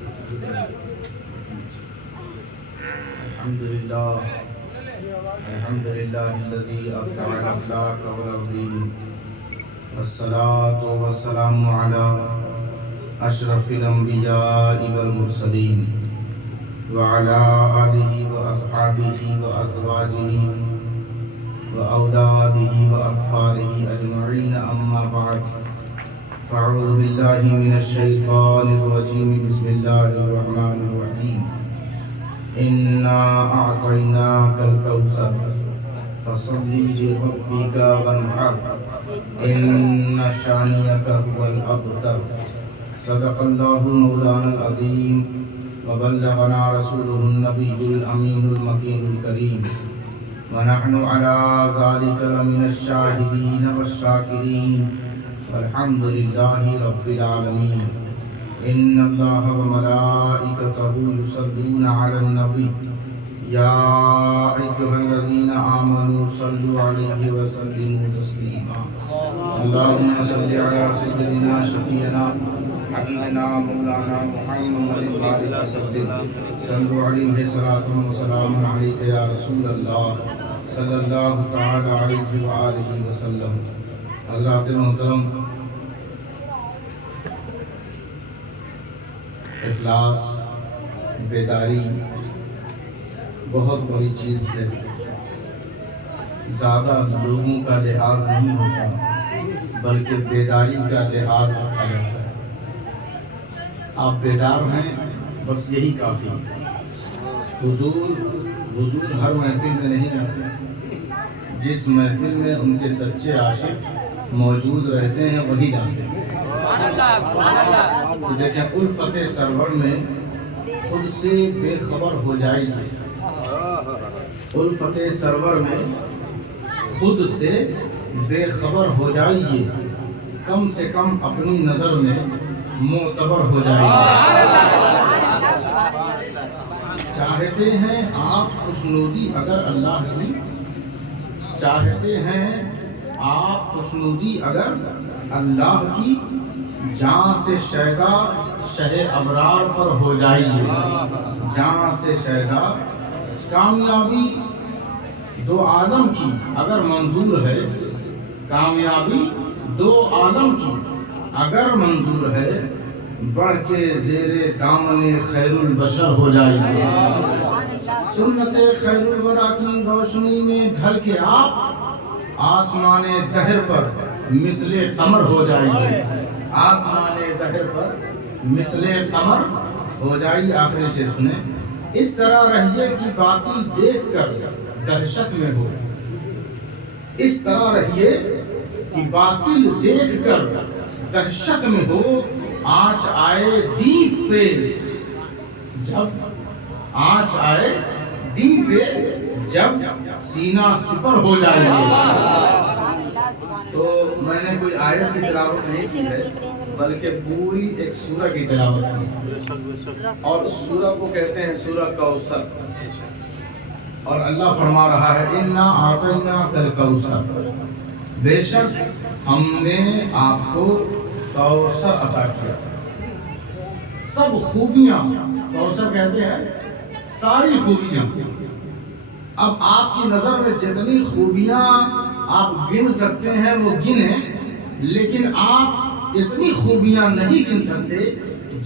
الحمد لله الذي أبدع الأخلاق والأرضين والصلاة والسلام على أشرف الأنبياء والمرسلين وعلى آله وأصحابه وأزواجه وأولاده وأصحابه أجمعين أما بعد فأعوذ بالله من الشيطان الرجيم بسم الله الرحمن الرحيم إنا أعطيناك الكوثر فصل لربك وانحر إن شانئك هو الأبتر صدق الله مولانا العظيم وبلغنا رسوله النبي الأمين المكين الكريم ونحن على ذلك لمن الشاهدين والشاكرين والحمد لله رب العالمين إن الله وملائكته يصلون على النبي يا أيها الذين آمنوا صلوا عليه وسلموا تسليما اللهم صل على سيدنا شفيعنا حبيبنا مولانا محمد وآله وسلم صلوا عليه صلاة وسلام عليك يا رسول الله صلی اللہ تعالی علیہ وآلہ وسلم۔ حضرات محترم، اخلاص، بیداری بہت بڑی چیز ہے۔ زیادہ لوگوں کا لحاظ نہیں ہوتا بلکہ بیداری کا لحاظ رکھا جاتا ہے۔ آپ بیدار ہیں بس یہی کافی ہے۔ حضور ہر محفل میں نہیں جاتے، جس محفل میں ان کے سچے عاشق موجود رہتے ہیں وہی جاتے ہیں۔ تو دیکھیں الفت سرور میں خود سے بے خبر ہو جائیے، الفت سرور میں خود سے بے خبر ہو جائیے، کم سے کم اپنی نظر میں معتبر ہو جائیے۔ چاہتے ہیں آپ خوشنودی اگر اللہ کی، چاہتے ہیں آپ خوشنودی اگر اللہ کی، جہاں سے شیدا شہ ابرار پر ہو جائیے، جہاں سے شیدا۔ کامیابی دو عالم کی اگر منظور ہے، کامیابی دو عالم کی اگر منظور ہے، بڑھ کے زیر دامن خیر البشر ہو جائیے۔ سنت خیر الورا کی روشنی میں ڈھل کے آپ آسمان دہر پر مثل قمر ہو جائیے، آسمان دہر پر مثل قمر ہو جائیے۔ آخری سے سنیں، اس طرح رہیے کہ باطل دیکھ کر دہشت میں ہو، اس طرح رہیے کہ باطل دیکھ کر دہشت میں ہو۔ آنچ آئے دین پہ جب، آنچ آئے دین پہ جب سینہ سپر ہو جائے گا۔ تو میں نے کوئی آیت کی تلاوت نہیں کی ہے بلکہ پوری ایک سورہ کی تلاوت کی، اور اس سورہ کو کہتے ہیں سورہ کوثر۔ اور اللہ فرما رہا ہے اِنَّا أَعْطَيْنَاكَ الْكَوْثَرَ، بے شک ہم نے آپ کو کوثر عطا کیا۔ سب خوبیاں، کوثر کہتے ہیں ساری خوبیاں۔ اب آپ کی نظر میں جتنی خوبیاں آپ گن سکتے ہیں وہ گنیں، لیکن آپ اتنی خوبیاں نہیں گن سکتے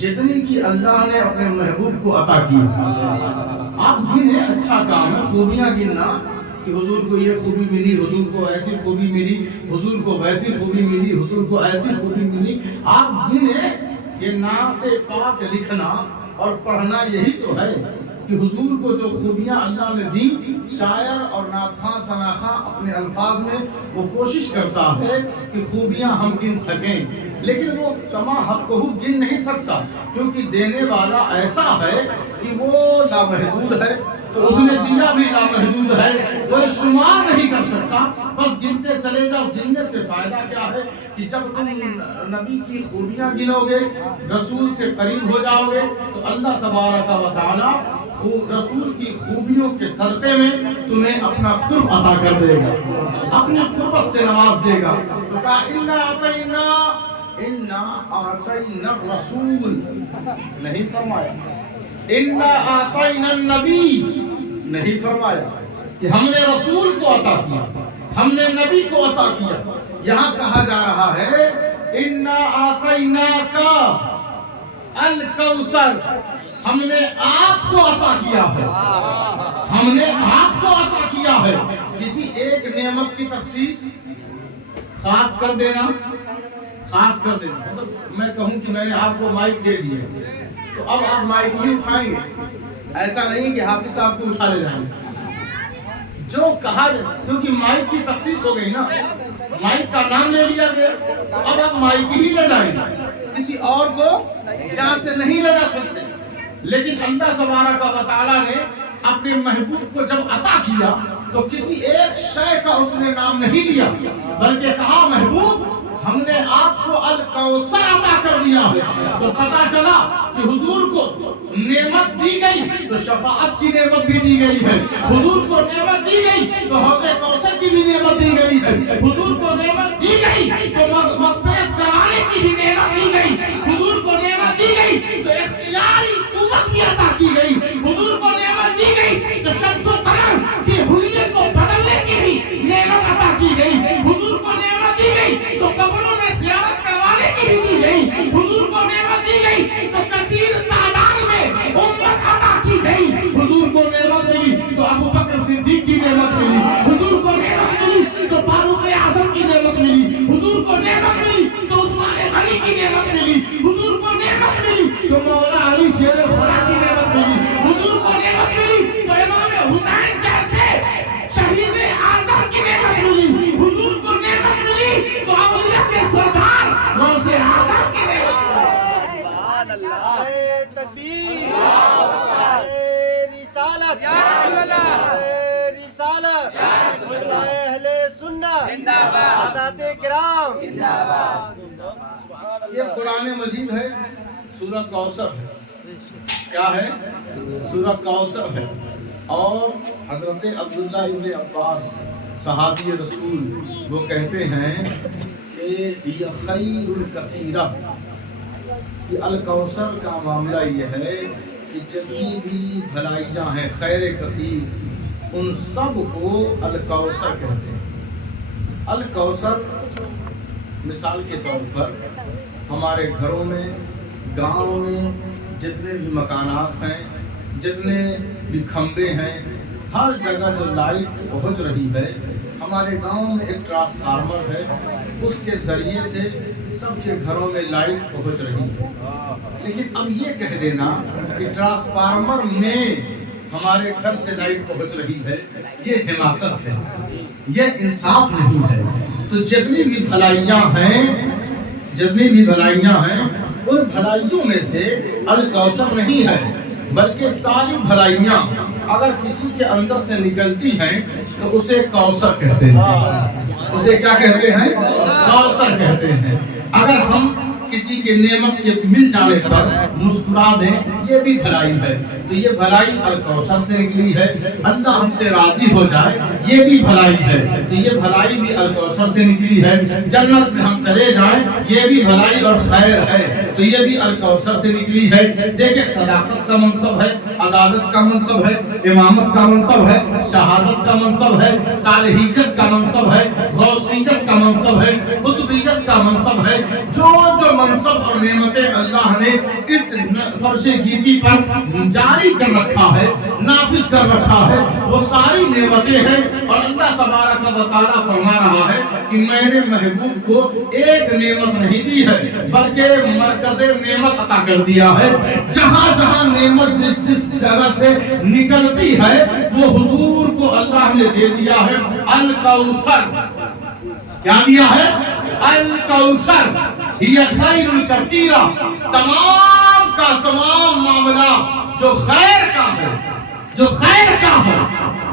جتنی کہ اللہ نے اپنے محبوب کو عطا کی۔ آپ گنیں، اچھا کام ہے خوبیاں گننا، کہ حضور کو یہ خوبی ملی، حضور کو ایسی خوبی ملی، حضور کو ویسی خوبی ملی، حضور کو ایسی خوبی ملی۔ آپ گنیں کہ نعت پاک لکھنا اور پڑھنا یہی تو ہے کہ حضور کو جو خوبیاں اللہ نے دی، شاعر اور نعت خواں ثنا خواں اپنے الفاظ میں وہ کوشش کرتا ہے کہ خوبیاں ہم گن سکیں، لیکن وہ کما حق کو گن نہیں سکتا، کیونکہ دینے والا ایسا ہے کہ وہ لامحدود ہے، تو اس نے دیا بھی لامحدود ہے، وہ شمار نہیں کر سکتا۔ بس گنتے چلے جاؤ۔ گننے سے فائدہ کیا ہے کہ جب تم نبی کی خوبیاں گنو گے، رسول سے قریب ہو جاؤ گے، تو اللہ تبارک و تعالی رسول کی خوبیوں کے صدقے میں تمہیں اپنا قرب عطا کر دے گا، اپنی قربت سے نواز دے گا۔ تو کہا اِنَّا أَعْطَيْنَا انا اعطینا الرسول نہیں فرمایا، انا اعطینا النبی نہیں فرمایا کہ ہم نے رسول کو عطا کیا، ہم نے نبی کو عطا کیا۔ یہاں کہا جا رہا ہے انا اعطیناک الکوثر، ہم نے آپ کو عطا کیا ہے، ہم نے آپ کو عطا کیا ہے۔ کسی ایک نعمت کی تخصیص خاص کر دینا، خاص کر دینا مطلب میں کہوں کہ میں نے آپ کو مائک دے دیا تو اب آپ مائک ہی اٹھائیں گے، ایسا نہیں کہ حافظ صاحب کو اٹھا لے جائیں گے۔ جو کہا جائے کیونکہ مائک کی تخصیص ہو گئی نا، مائک کا نام لے لیا گیا تو اب آپ مائک ہی لے جائیں گے، کسی اور کو یہاں سے نہیں لے جا سکتے۔ لیکن اللہ تبارک و تعالیٰ نے اپنے محبوب کو جب عطا کیا تو کسی ایک شے کا اس نے نام نہیں لیا، بلکہ کہا محبوب ہم نے آپ کو الکوثر عطا کر دیا ہے۔ تو پتا چلا کہ حضور کو نعمت دی گئی تو شفاعت کی نعمت بھی دی گئی ہے، حضور کو نعمت دی گئی تو حوض کوثر کی بھی نعمت دی گئی ہے، حضور کو نعمت دی گئی تو مغفرت کرانے کی بھی نعمت دی گئی، حضور کو نعمت دی گئی تو اختیاری قوت بھی عطا کی گئی، حضور کو نعمت دی گئی تو شمس و قمر کی حلیت کو بدلنے کی بھی نعمت عطا کی گئی، حضور کو نعمت دی گئی تو قبروں میں زیارت کروانے کی بھی دی گئی، حضور کو نعمت دی گئی تو کثیر تعداد میں امت عطا کی گئی، حضور کو نعمت ملی تو ابو بکر صدیق کی نعمت ملی، حضور کو نعمت ملی تو فاروق اعظم کی نعمت ملی، حضور کو نعمت ملی تو عثمان غنی کی نعمت ملی، حضور کو نعمت ملی تو مولا علی شیر خدا کی نعمت ملی، حضور کو نعمت ملی تو امام حسین جیسے شہید اعظم کی نعمت ملی، حضور کو نعمت ملی تو اولیاء کے سردار غوث اعظم کی نعمت ملی۔ سبحان اللہ، تکبیر، رسالت، رسالت، اہل سنت، سادات کرام، یہ قرآن مجید ہے، سورہ کوثر ہے۔ کیا ہے؟ سورہ کوثر ہے۔ اور حضرت عبداللہ ابن عباس صحابی رسول وہ کہتے ہیں کہ یہ خیر الکثیرہ، کہ الکوثر کا معاملہ یہ ہے کہ جتنی بھی بھلائیاں ہیں خیر کثیر ان سب کو الکوثر کہتے ہیں۔ الکوثر مثال کے طور پر ہمارے گھروں میں، گاؤں میں جتنے بھی مکانات ہیں، جتنے بھی کھمبے ہیں، ہر جگہ جو لائٹ پہنچ رہی ہے، ہمارے گاؤں میں ایک ٹرانسفارمر ہے، اس کے ذریعے سے سب کے گھروں میں لائٹ پہنچ رہی ہے۔ لیکن اب یہ کہہ دینا کہ ٹرانسفارمر میں ہمارے گھر سے لائٹ پہنچ رہی ہے، یہ حماقت ہے، یہ انصاف نہیں ہے۔ تو جتنی بھی بھلائیاں ہیں، جتنی بھی بھلائیاں ہیں، ان بھلائیوں میں سے الکوثر نہیں ہے، بلکہ ساری بھلائیاں اگر کسی کے اندر سے نکلتی ہیں تو اسے کوثر کہتے ہیں۔ اسے کیا کہتے ہیں؟ کوثر کہتے ہیں۔ اگر ہم کسی کے نعمت کے مل جانے پر مسکرا دیں، یہ بھی بھلائی ہے، تو یہ بھلائی الکوثر سے نکلی ہے۔ اللہ ہم سے راضی ہو جائے، یہ بھی بھلائی ہے، تو یہ بھلائی بھی الکوثر سے نکلی ہے۔ جنت میں ہم چلے جائیں، یہ بھی بھلائی اور خیر ہے، تو یہ بھی الکوثر سے نکلی ہے۔ دیکھیں صداقت کا منصب ہے، عدالت کا منصب ہے، امامت کا منصب ہے، شہادت کا منصب ہے، صالحیت کا منصب ہے، غوثیت کا منصب ہے، قطبیت کا منصب ہے۔ جو منصب اور نعمتیں اللہ نے اس فرش گیتی پر جاری کر رکھا ہے، نافذ کر رکھا ہے، وہ ساری نعمتیں ہیں۔ اور اللہ تبارک و تعالیٰ فرما رہا ہے کہ میں نے محبوب کو ایک نعمت نہیں دی ہے، بلکہ مرکز نعمت عطا کر دیا ہے۔ جہاں جہاں نعمت جس جگہ سے نکلتی ہے وہ حضور کو اللہ نے دے دیا ہے الکوثر۔ کیا دیا ہے؟ الکوثر ہی خیر الکثیرہ، تمام کا تمام معاملہ جو خیر کا ہے، جو خیر کا ہے۔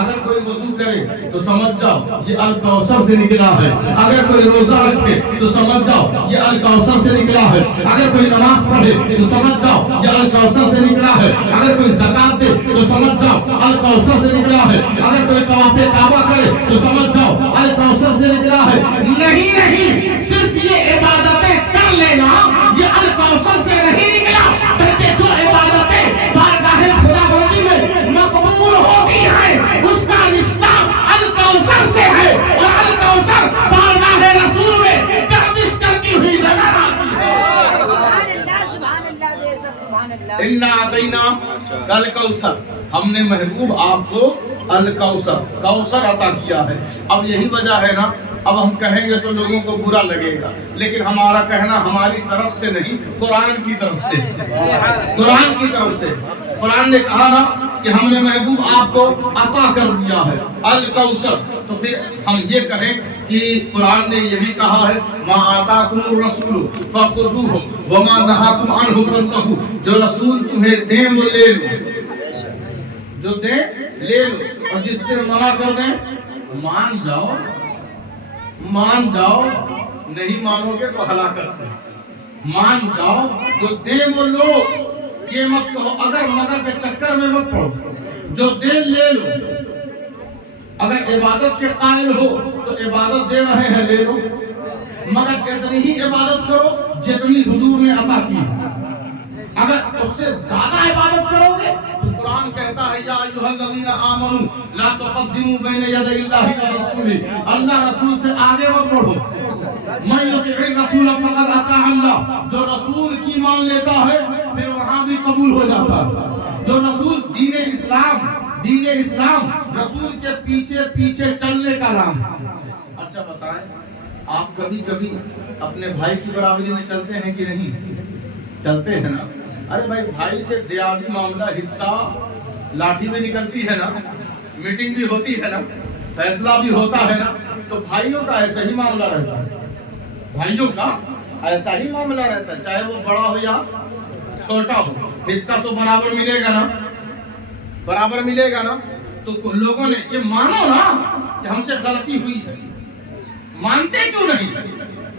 اگر کوئی وضو کرے تو سمجھ جاؤ یہ الکوثر سے نکلا ہے، اگر کوئی روزہ رکھے تو سمجھ جاؤ یہ الکوثر سے نکلا ہے، اگر کوئی نماز پڑھے تو سمجھ جاؤ یہ الکوثر سے نکلا ہے، اگر کوئی زکات دے تو سمجھ جاؤ الکوثر سے نکلا ہے، اگر کوئی طواف کعبہ کرے تو سمجھ جاؤ الکوثر سے نکلا ہے۔ نہیں، صرف یہ عبادتیں کر مان لینا یہ الکوثر سے نہیں نکلا، بلکہ جو عبادتیں بارگاہ خداوندی میں مقبول ہوتی ہیں اس کا رشتہ الکوثر سے ہے، اور الکوثر بارگاہ رسول میں گردش کرتی ہوئی نظر آتی ہے۔ اِنَّا أَعْطَيْنَاكَ الْكَوْثَرَ، ہم نے محبوب آپ کو الکوثر کوثر عطا کیا ہے۔ اب یہی وجہ ہے نا، اب ہم کہیں گے تو لوگوں کو برا لگے گا، لیکن ہمارا کہنا ہماری طرف سے نہیں، قرآن کی طرف سے، قرآن کی طرف سے۔ قرآن نے کہا نا کہ ہم نے محبوب آپ کو عطا کر دیا ہے الکوثر، تو پھر ہم یہ کہیں کہ قرآن نے یہ بھی کہا ہے ما آتاکم الرسول فخذوہ وما نہاکم عنہ فانتہوا، جو رسول تمہیں دیں وہ لے لو، جو دیں لے لو، اور جس سے منع کر دیں مان جاؤ، مان جاؤ، نہیں مانو گے تو ہلاکت ہے، مان جاؤ، جو دیں وہ لو، یہ مت کہو اگر مگر کے چکر میں مت پڑو، جو دیں لے لو، اگر عبادت کے قائل ہو تو عبادت دے رہے ہیں لے لو، مگر اتنی ہی عبادت کرو جتنی حضور نے عطا کی، اگر اس سے زیادہ عبادت کرو گے تو قرآن کہتا ہے یا ایھا الذین آمنوا لا تقدموا بین یدی اللہ ورسولہ، اللہ رسول سے آگے مت بڑھو، من یطع الرسول فقد اطاع اللہ، جو رسول کی مان لیتا ہے پھر وہاں بھی قبول ہو جاتا ہے، جو رسول دین اسلام رسول کے پیچھے پیچھے چلنے کا نام۔ اچھا بتائیں آپ کبھی کبھی اپنے بھائی کی برابری میں چلتے ہیں کہ نہیں؟ چلتے ہیں نا۔ ارے بھائی بھائی سے دیاتی معاملہ حصہ لاٹھی میں نکلتی ہے نا، میٹنگ بھی ہوتی ہے نا، فیصلہ بھی ہوتا ہے نا، تو بھائیوں کا ایسا ہی معاملہ رہتا ہے، بھائیوں کا ایسا ہی معاملہ رہتا ہے، چاہے وہ بڑا ہو یا چھوٹا ہو، حصہ تو برابر ملے گا نا، برابر ملے گا نا۔ تو لوگوں نے یہ مانو نا کہ ہم سے غلطی ہوئی ہے، مانتے کیوں نہیں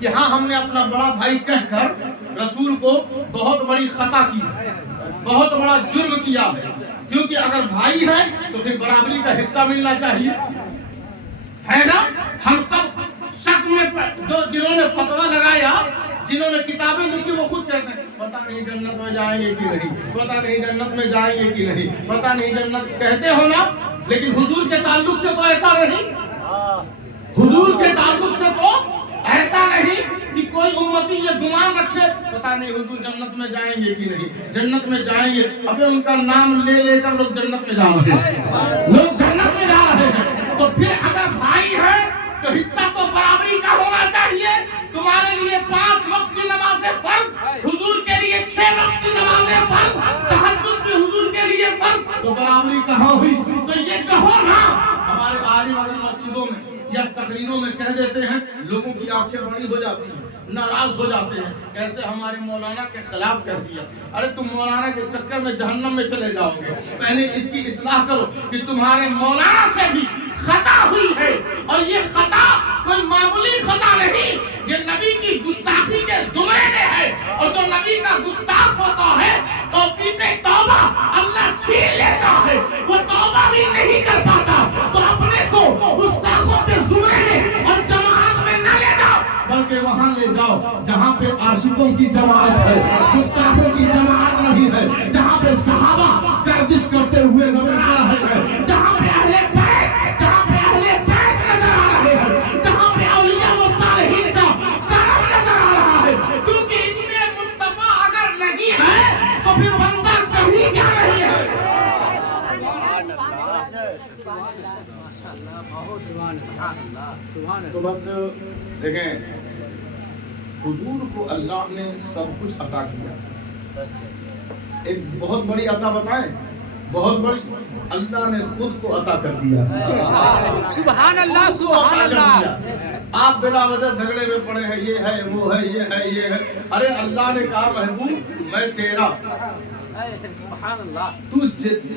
کہ ہاں ہم نے اپنا بڑا بھائی کہہ کر رسول کو بہت بڑی خطا کی، بہت بڑا جرم کیا ہے، کیونکہ اگر بھائی ہے تو پھر برابری کا حصہ ملنا چاہیے، ہے نا۔ ہم سب شک میں جو جنہوں نے فتویٰ لگایا، جنہوں نے کتابیں لکھی، وہ خود کہتے ہیں پتہ نہیں جنت میں جائیں گے کہ نہیں، پتہ نہیں جنت میں جائیں گے کہ نہیں، پتہ نہیں جنت، کہتے ہو نا، لیکن حضور کے تعلق سے تو ایسا نہیں، حضور کے تعلق سے تو ایسا نہیں کہ کوئی امتی یہ گمان رکھے پتہ نہیں حضور جنت میں جائیں گے کہ نہیں، جنت میں جائیں گے، ابھی ان کا نام لے لے کر لوگ جنت میں جا رہے ہیں، لوگ جنت میں جا رہے ہیں۔ تو پھر اگر بھائی ہے تو حصہ تو برابری کا ہونا چاہیے، تمہارے لیے 5 وقت کی نمازیں فرض، حضور کے لیے 6 وقت کی نمازیں فرض، تہجد بھی حضور کے لیے فرض، تو برابری کہاں ہوئی؟ تو یہ کہو نا۔ ہمارے عالم اگر مسجدوں میں یا تقریروں میں کہہ دیتے ہیں، لوگوں کی آنکھیں بڑی ہو جاتی ہیں، ناراض ہو جاتے ہیں، کیسے ہمارے مولانا کے خلاف کر دیا، ارے تم مولانا کے چکر میں جہنم میں چلے جاؤ گے، پہلے اس کی اصلاح کرو کہ تمہارے مولانا سے بھی خطا ہوئی ہے، اور یہ خطا کوئی معمولی خطا نہیں، یہ نبی کی گستاخی کے زمرے میں ہے، اور جو نبی کا گستاخ ہوتا ہے توفیق توبہ اللہ چھین لیتا ہے، وہ توبہ بھی نہیں کر پاتا، تو اپنے کو گستاخوں کے زمرے میں اور جماعت میں نہ لے جاؤ، بلکہ وہاں لے جاؤ جہاں پہ عاشقوں کی جماعت ہے، گستاخوں کی جماعت نہیں ہے، جہاں پہ صحابہ گردش کرتے ہوئے نظر آ رہے ہیں، جہاں پہ اہل بیت نظر آ رہے ہیں، جہاں پہ اولیاء و صالحین کا کرم نظر آ رہا ہے، کیونکہ اس میں مصطفیٰ اگر نہیں ہے تو پھر بندہ کہیں کیا نہیں ہے۔ تو بس دیکھیں حضور کو اللہ نے سب کچھ عطا کیا، ایک بہت بڑی عطا بتائیں، بہت بڑی، اللہ نے خود کو عطا کر دیا، سبحان اللہ سبحان اللہ۔ آپ بلا وجہ جھگڑے میں پڑے ہیں، یہ ہے وہ ہے یہ ہے یہ ہے، ارے اللہ نے کہا محبوب میں تیرا، سبحان اللہ،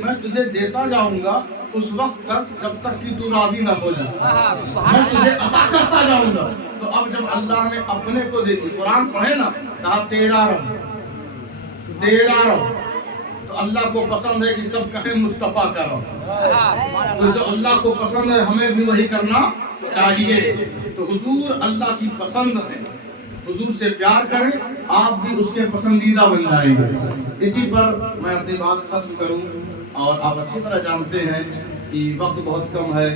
میں تجھے دیتا جاؤں گا اس وقت تک جب تک کہ تو راضی نہ ہو جائے، میں تجھے عطا کرتا جاؤں گا۔ تو اب جب اللہ نے اپنے کو دے دی، قرآن پڑھے نا، کہا تیرا رب، تیرا رب، تو اللہ کو پسند ہے کہ سب کہیں مصطفیٰ کا رب، تو جو اللہ کو پسند ہے ہمیں بھی وہی کرنا چاہیے۔ تو حضور اللہ کی پسند ہے، حضور سے پیار کریں، آپ بھی اس کے پسندیدہ بن جائیں گے۔ اسی پر میں اپنی بات ختم کروں، اور آپ اچھی طرح جانتے ہیں کہ وقت بہت کم ہے۔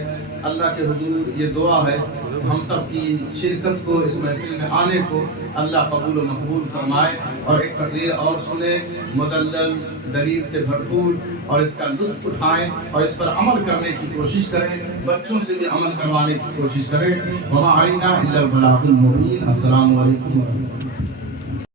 اللہ کے حضور یہ دعا ہے ہم سب کی شرکت کو، اس محفل میں آنے کو اللہ قبول و مقبول فرمائے، اور ایک تقریر اور سنیں مدلل دلیل سے بھرپور، اور اس کا لطف اٹھائیں اور اس پر عمل کرنے کی کوشش کریں، بچوں سے بھی عمل کروانے کی کوشش کریں۔ وما علینا الا البلاغ المبین۔ السلام علیکم ورحمۃ اللہ۔